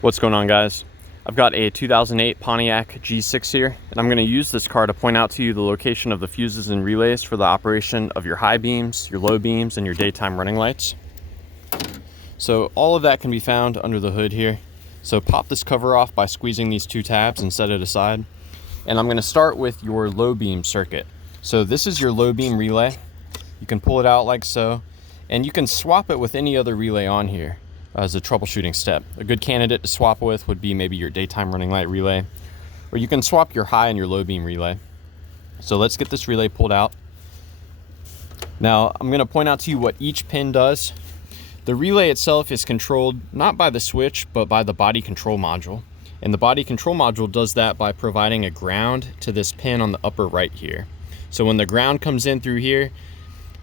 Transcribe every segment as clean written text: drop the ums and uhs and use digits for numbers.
What's going on, guys? I've got a 2008 Pontiac G6 here, and I'm going to use this car to point out to you the location of the fuses and relays for the operation of your high beams, your low beams, and your daytime running lights. So all of that can be found under the hood here. So pop this cover off by squeezing these two tabs and set it aside. And I'm going to start with your low beam circuit. So this is your low beam relay. You can pull it out like so, and you can swap it with any other relay on here as a troubleshooting step. A good candidate to swap with would be maybe your daytime running light relay, or you can swap your high and your low beam relay. So let's get this relay pulled out. Now I'm going to point out to you what each pin does. The relay itself is controlled not by the switch, but by the body control module. And the body control module does that by providing a ground to this pin on the upper right here. So when the ground comes in through here,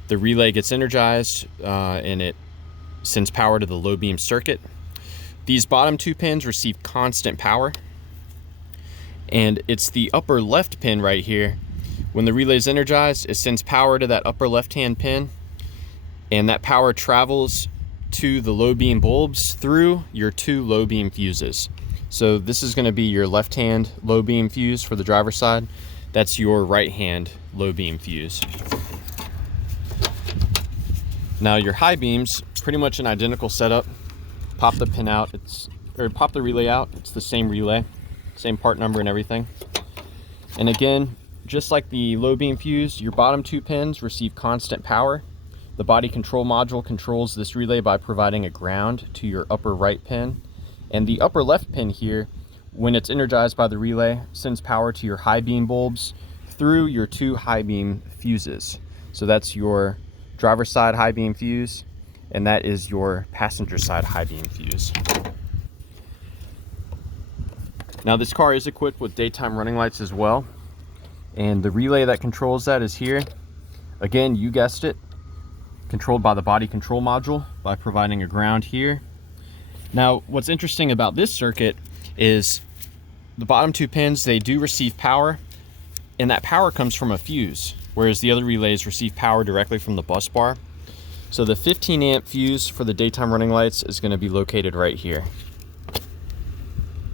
the relay gets energized and it sends power to the low beam circuit. These bottom two pins receive constant power, and it's the upper left pin right here. When the relay is energized, it sends power to that upper left hand pin, and that power travels to the low beam bulbs through your two low beam fuses. So this is going to be your left hand low beam fuse for the driver's side. That's your right hand low beam fuse. Now your high beams, pretty much an identical setup. Pop the pin out, pop the relay out. It's the same relay, same part number and everything. And again, just like the low beam fuse, your bottom two pins receive constant power. The body control module controls this relay by providing a ground to your upper right pin. And the upper left pin here, when it's energized by the relay, sends power to your high beam bulbs through your two high beam fuses. So that's your driver's side high beam fuse, and that is your passenger side high beam fuse. Now this car is equipped with daytime running lights as well, and the relay that controls that is here. Again, you guessed it, controlled by the body control module by providing a ground here. Now what's interesting about this circuit is the bottom two pins, they do receive power, and that power comes from a fuse, whereas the other relays receive power directly from the bus bar. So the 15 amp fuse for the daytime running lights is going to be located right here.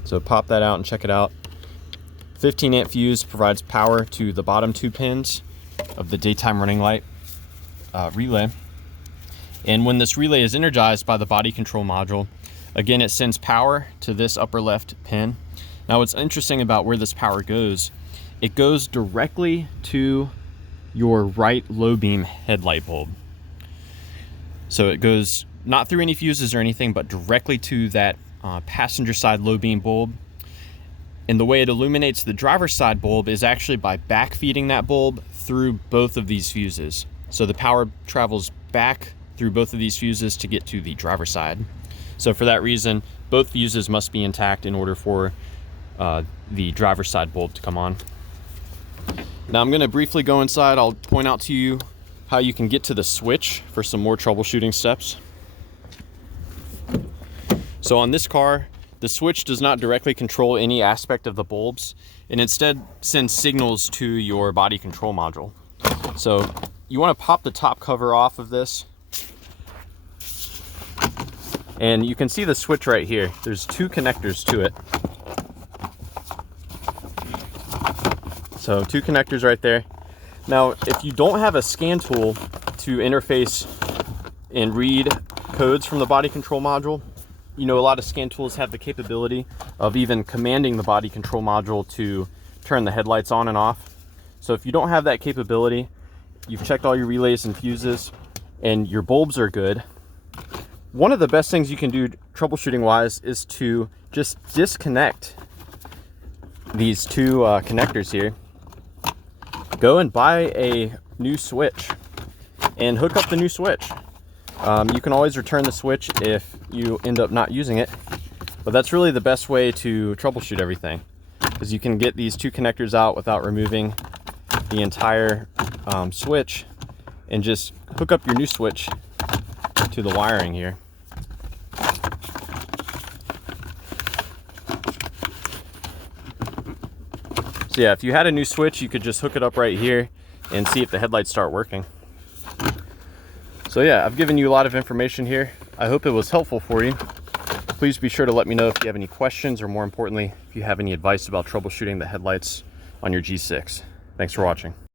So pop that out and check it out. 15 amp fuse provides power to the bottom two pins of the daytime running light relay. And when this relay is energized by the body control module, again, it sends power to this upper left pin. Now what's interesting about where this power goes, it goes directly to your right low beam headlight bulb. So it goes not through any fuses or anything, but directly to that passenger side low beam bulb. And the way it illuminates the driver's side bulb is actually by backfeeding that bulb through both of these fuses. So the power travels back through both of these fuses to get to the driver's side. So for that reason, both fuses must be intact in order for the driver's side bulb to come on. Now I'm going to briefly go inside. I'll point out to you how you can get to the switch for some more troubleshooting steps. So on this car, the switch does not directly control any aspect of the bulbs, and instead sends signals to your body control module. So you want to pop the top cover off of this, and you can see the switch right here. There's two connectors to it. So two connectors right there. Now, if you don't have a scan tool to interface and read codes from the body control module, you know, a lot of scan tools have the capability of even commanding the body control module to turn the headlights on and off. So if you don't have that capability, you've checked all your relays and fuses, and your bulbs are good, one of the best things you can do troubleshooting wise is to just disconnect these two connectors here. Go and buy a new switch and hook up the new switch. You can always return the switch if you end up not using it, but that's really the best way to troubleshoot everything, because you can get these two connectors out without removing the entire switch, and just hook up your new switch to the wiring here. So yeah, if you had a new switch, you could just hook it up right here and see if the headlights start working. So yeah, I've given you a lot of information here. I hope it was helpful for you. Please be sure to let me know if you have any questions, or more importantly, if you have any advice about troubleshooting the headlights on your G6. Thanks for watching.